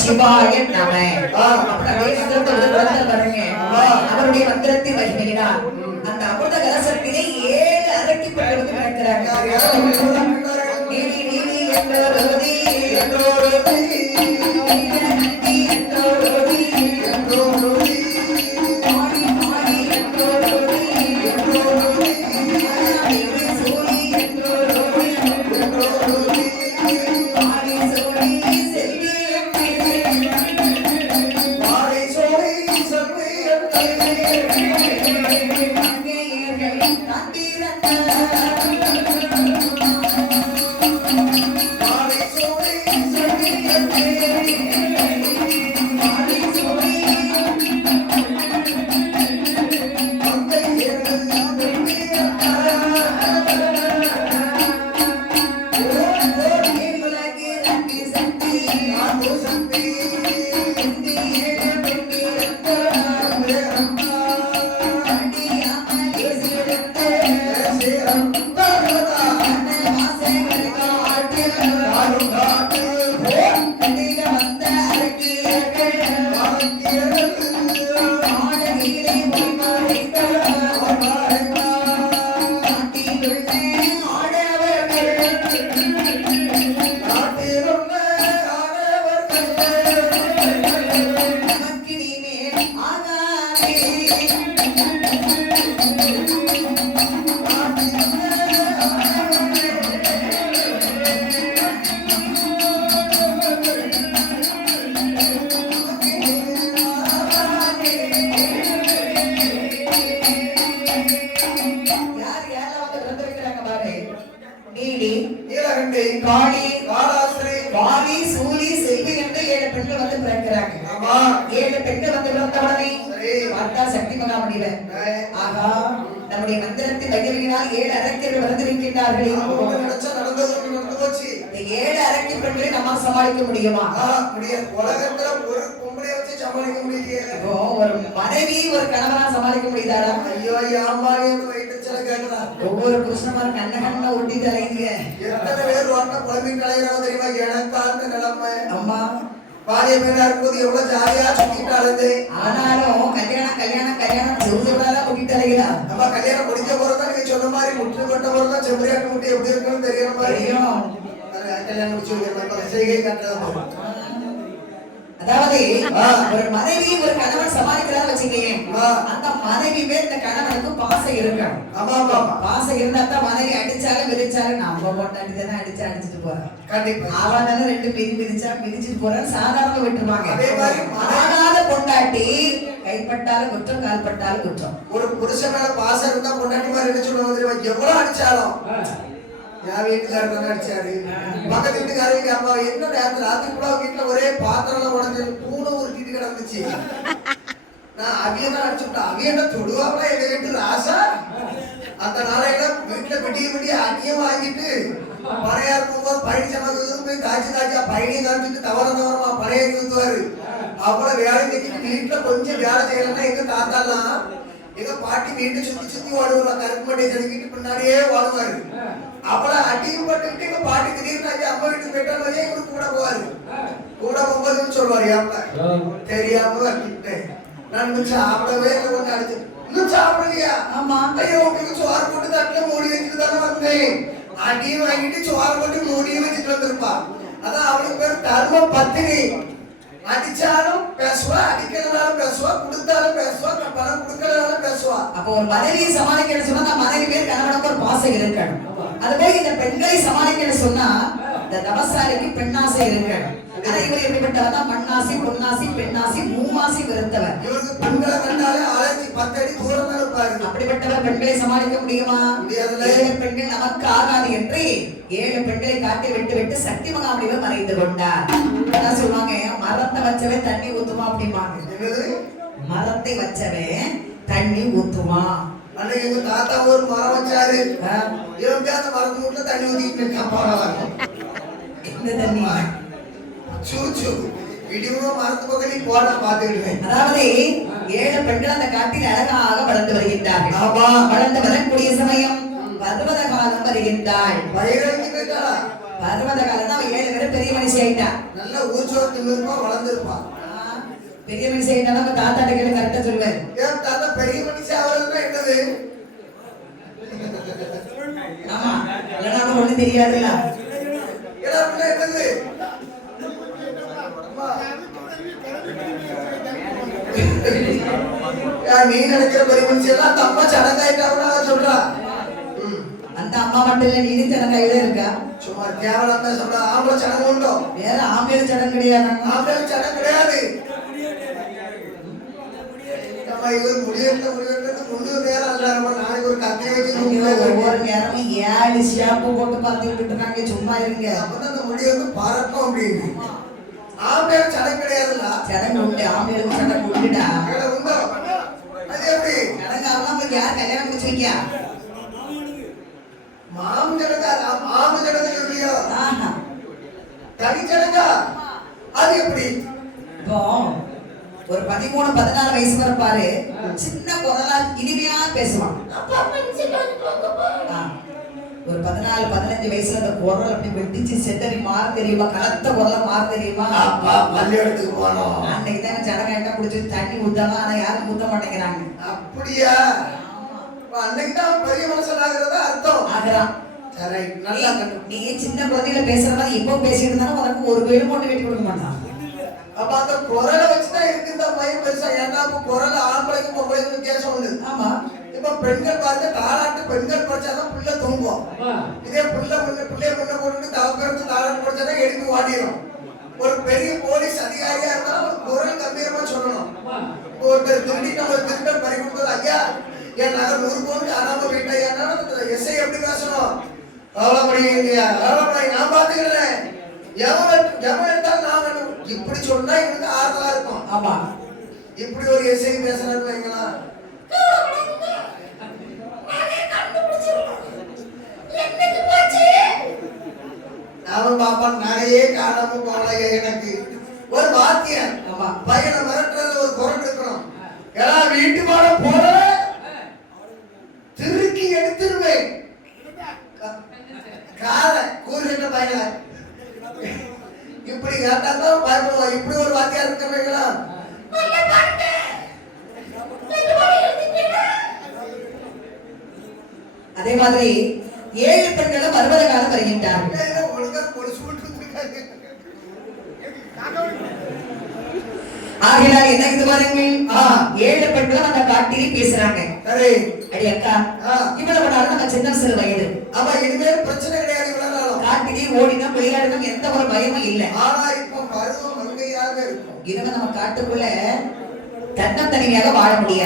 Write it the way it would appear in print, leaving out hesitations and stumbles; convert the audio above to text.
சிவாய நம. அவருடைய மந்திரத்தின் மகிமையினால் அந்த அமிர்த கலசத்திலே 7 அரக்கி பெண்கள் கிடக்கிறாங்க. நீலி நீலி என்றோருதி என்றோருதி நீலி என்றோருதி என்றோருதி மாடி மாடி என்றோருதி என்றோருதி நீலி சூரி என்றோருதி என்றோருதி மாடி சூரி செல்வி மாடி சூரி செல்வி அங்கேயர்கள் நந்திரங்க நம்முடைய மந்திரத்தின் மகிமையினால் 7 அரக்கர்கள் வந்திருக்கிறார்களே. 7 அரக்கி பெண்களை நம்ம சமாளிக்க முடியுமா? முடியாது. உலகத்துல ஒரு பொம்பளை வச்சு சமாளிக்க முடியல. ஒரு மனைவி ஒரு கணவனா சமாளிக்க முடியுதாடா? ஐயோ யாமாரி வயிற்று சில கேக்குறா. ஒவ்வொரு புருஷனும் கண்ண ஒட்டி தலைங்க. எத்தனை பேர் ஒண்ணு குழம்பி கலையிறோம் தெரியுமா? எனக்கான நிலைமை. அம்மா பாலிய மேல இருக்கும்போது எவ்வளவு ஜாலியா சுத்திட்டாளுது. ஆனாலும் கல்யாணம் சொல்லுறதா ஒட்டி தலைகிறா. நம்ம கல்யாணம் முடிஞ்ச போறதா நீங்க சொன்ன மாதிரி முற்று கொட்ட போறதா செம்பரியாட்டு முட்டை எப்படி இருக்குன்னு தெரியற மாதிரி. கல்யாணம் முடிச்சு செய்கை கட்டுறது. அதாவது ஒரு மனைவி ஒரு கணவன் சமாளிக்கிறதா வச்சுக்கீங்க. அந்த மனைவி மேல் இந்த கணவனுக்கு பாசம் இருக்கணும். ஆமா பாசம் இருந்தா தான் மனைவி அடிச்சாலும் மிதிச்சாலும் நம்ம பொண்டாட்டி தானே அடிச்சுட்டு போறான். கண்டிப்பா அவன் தானே 2 மிதிச்சிட்டு போறான். சாதாரண விட்டுருவாங்க. அதே மாதிரி ஆனால பொண்டாட்டி கைப்பட்டாலும் குற்றம் கால்பட்டாலும் குற்றம். ஒரு புருஷன் மேல பாசம் இருந்தா பொண்டாட்டி மாதிரி என்ன சொல்லுவாங்க தெரியுமா? எவ்வளவு அடிச்சாலும் என் வீட்டுக்காரர் அடிச்சாரு, பக்கத்து வீட்டுக்காரங்க அப்பா என்ன நேரத்துல ராத்திரி கூட வீட்டுல ஒரே பாத்திரம் உடஞ்சு பூனை உருட்டிட்டு கிடந்துச்சு. நான் அவியதான் அடிச்சுட்டேன். அவியன தொடுவாங்களா எங்க வீட்டு ராசா? அந்த நாளையில வீட்டுல விடிய அடியும் வாங்கிட்டு பழையா இருக்கும்போது பழனி சமக்கு போய் காய்ச்சா பழனி காய்ச்சிட்டு தவறமா பழைய ஊத்துவாரு. அவ்வளவு வேலை செஞ்சுட்டு வீட்டுல கொஞ்சம் வேலை செய்யலன்னா எங்க தாத்தாலாம் எங்க பாட்டி வீட்டை சுத்தி வாடுவார். கருப்பு மட்டியை செஞ்சுக்கிட்டு பின்னாடியே வாடுவாரு. அவ்வளவு அடியும் பட்டு எங்க பாட்டி திடீர்னு அம்மா வீட்டுக்கு போயிட்டாலும் எங்களுக்கு கூட போவாரு. கூட போகும்போதுன்னு சொல்லுவாரு ஏப்ப தெரியாம வச்சுட்டேன் நான் இன்னும் சாப்பிடவே இல்லை. கொஞ்சம் அடிச்சு இன்னும் சாப்பிடலையா? ஆமா. ஐயோ உங்களுக்கு சோறு போட்டு தட்டுல மூடி வச்சுட்டு தானே வந்தேன். அடியும் வாங்கிட்டு சோறு போட்டு மூடியும் வச்சுட்டு வந்திருப்பா. அதான் அவளுக்கு பேர் தர்ம பத்தினி. அடிச்சாலும் பேசுவா, அடிக்கிறதுனாலும் பேசுவா, கொடுத்தாலும் பேசுவா, பணம் கொடுக்கறதுனாலும் பேசுவா. அப்போ ஒரு மனைவியை சமாளிக்கணும்னு சொன்னா மனைவி பேர் கணவனுக்கு ஒரு பாசம் இருக்கணும். அதுபோல இந்த பெண்களை சமாளிக்கணும்னு சொன்னா இந்த தவசாலிக்கு பெண்ணாசை இருக்கணும். ஆனா இவர் எப்படிப்பட்டவர்னா மண்ணாசி, பொன்னாசி, பெண்ணாசி, மூமாசி விருத்தவர். இவருக்கு பெண்களை கண்டாலே 10 அடி தூரம் தான் இருப்பாரு. அப்படிப்பட்டவர் பெண்களை சமாளிக்க முடியுமா? முடியாதுல்ல. 7 பெண்கள் நமக்கு ஆகாது என்று 7 பெண்களை காட்டி விட்டு சக்தி மகாமுனிவர் மறைந்து கொண்டார். என்ன சொல்லுவாங்க? மரத்தை வச்சவே தண்ணி ஊத்துமா அப்படிமாங்க. மரத்தை வச்சவே தண்ணி ஊத்துமா. அன்னைக்கு எங்க தாத்தா ஒரு மரம் வச்சாரு. இவன் போய் அந்த மரத்து வீட்டுல தண்ணி ஊத்திட்டு இருக்கான். இந்த தண்ணி சூச்சு இடியும் மரத்து பக்கம் நீ போட பாத்துக்கிடுவேன். அதாவது 7 பெண்கள் அந்த காட்டில் அழகாக வளர்ந்து வருகின்றார்கள். வளர்ந்து வரக்கூடிய சமயம் பர்வத காலம் வருகின்றாள். வயலுக்கு போயிட்டாளா? பருவத காலம்னா அவன் 7 பேரும் பெரிய மனுஷி ஆயிட்டா. நல்ல ஊர்ச்சோறு தின்னுருப்பா, வளர்ந்துருப்பா. பெரிய மனுஷி ஆயிட்டா நம்ம தாத்தாட்ட கேள்வி கரெக்டா சொல்லுவாரு. ஏன் தாத்தா பெரிய மனுஷி ஆவறதுன்னா என்னது? ஆமா, இல்லைன்னா ஒண்ணும் தெரியாதுல்ல. ஏன்னா அப்படின்னா என்னது? நீ நினைக்கிற பெரிய மனுஷி எல்லாம் அந்த அம்மா சடங்காயிட்டாங்கன்னா சொல்றா. அந்த அம்மா மட்டும் இல்ல, நீதி சடங்காயில இருக்கா. சும்மா கேவலமா சொல்றா. ஆம்பளை சடங்கு உண்டோ? வேற ஆம்பளை சடங்கு கிடையாது. ஆம்பளை சடங்கு கிடையாது. நம்ம இவர் முடிவெடுத்து முன்னூறு நேரம் அல்லாரமா நாளைக்கு ஒரு கத்தியை வச்சு ஒவ்வொரு நேரமும் 7 ஷாம்பு போட்டு பார்த்துக்கிட்டு இருக்காங்க. சும்மா இருங்க. அப்பதான் அந்த முடி வந்து பறக்கும் அப்படின்னு. ஆம்பளை சடங்கு கிடையாதுல்ல. சடங்கு உண்டு, ஆம்பளைக்கு சடங்கு உண்டுடா. உண்டோ? அது எப்படி சடங்கு ஆகலாம்? உங்களுக்கு யார் கல்யாணம் முடிச்சு வைக்கா? மாமு சடங்கா? மாமு சடங்கு இல்லையோ? ஆஹா, தனி சடங்கா? அது எப்படி? இப்போ ஒரு 13-14 வயசு வரை பாரு, சின்ன குரலா இனிமையா பேசுவான். ஒரு 14-15 வயசுல அந்த குரல் அப்படி வெட்டிச்சு செத்தறி மாற தெரியுமா? கலத்த குரல மாற தெரியுமா? பள்ளியோடத்துக்கு போனோம். அன்னைக்கு தான் சடங்காயிட்டா குடிச்சு தண்ணி ஊத்தாங்க. ஆனா யாரும் ஊத்த மாட்டேங்கிறாங்க. அப்படியா? அன்னைக்கு தான் பெரிய மனுஷன் ஆகிறதா அர்த்தம். ஆகிறான். சரி, நல்லா கண்டு. நீ சின்ன குழந்தையில பேசுற மாதிரி இப்போ பேசிட்டு இருந்தாலும் உனக்கு ஒரு வேலும் ஒண்ணு வெட்டி கொடுக்க மாட்டான். அப்ப அந்த குரலை வச்சுதான் இருக்கு இந்த பையன் பெருசா. ஏன்னா அப்ப குரல் ஆம்பளைக்கும் பொம்பளைக்கும் வித்தியாசம் உண்டு. ஆமா, இப்ப பெண்கள் பார்த்து தாளாட்டு பெண்கள் படிச்சாதான் புள்ள தூங்கும். இதே பிள்ளைய முன்ன போட்டு தவக்கிறது தாளாட்டு படிச்சாதான் எழுப்பி வாடிடும். ஒரு பெரிய போலீஸ் அதிகாரியா இருந்தா ஒரு குரல் கம்பீரமா சொல்லணும். ஒரு பேர் திருடிட்டு ஒரு திருடன் பறி கொடுத்தது, ஐயா என் நகர் 100 பவுன் காணாம போயிட்டா எஸ்ஐ எப்படி பேசணும்? நான் பாத்துக்கிறேன். எவன் எடுத்தாலும் நான் இப்படி சொன்னா இவனுக்கு ஆறுதலா இருக்கும். ஆமா, இப்படி ஒரு எஸ்ஐ பேசுறாரு வைங்களா, அவன் பாப்பான் நகையே காணாம போல. எனக்கு ஒரு வாத்தியம் பையனை மிரட்டுறதுல ஒரு குரல் இருக்கணும். ஏன்னா வீட்டு மாட போல திருக்கி எடுத்துருவேன் கார கூறுகின்ற பையனை. இப்படி கேட்டா தான் பயப்படுவான். இப்படி ஒரு வாத்தியார் இருக்கிறீங்களா? அதே மாதிரி 7 பெண்களும் பருவத காலம் வருகின்றார்கள். ஒழுங்கா பொலிசு விட்டுருக்காங்க. ஆகையால் என்ன இது பாருங்கள், 7 பெண்களும் அந்த காட்டிலே பேசுறாங்க. சரி அடி அக்கா, இவ்வளவு நாள் நம்ம சின்ன வயது. ஆமா, இனிமேல் பிரச்சனை கிடையாது. இவ்வளவு நாளும் காட்டிலே ஓடினா விளையாடணும், எந்த ஒரு பயமும் இல்லை. ஆனா இப்போ பருவம் மங்கையாக இருக்கும். இனிமே நம்ம காட்டுக்குள்ள தன்னந்தனியாக வாழ முடியாது.